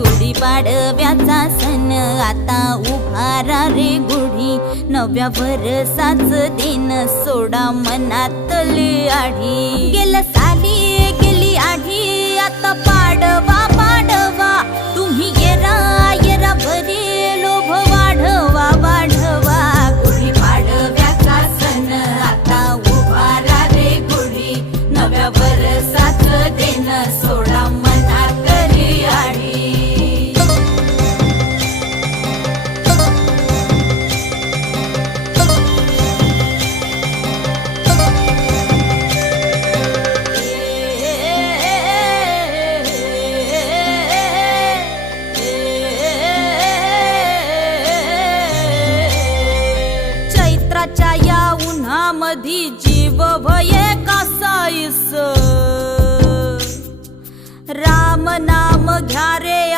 गुढीपाडव्याचा सण आता उभारा रे गुढी, नव्या वर्षाच दिन सोडा मनातली आढी। गेलं साली गेली आढी, आता पाडवा पाडवा, तुम्ही येरा येरा बरे लोभ वाढवा वाढवा। गुढीपाडव्याचा सण आता उभारा रे गुढी, नव्या वर्षाच दिन सोडा मनातली आढी। चैत्राच्या या उन्हामधी जीव भये कासाईस, राम नाम घ्या रे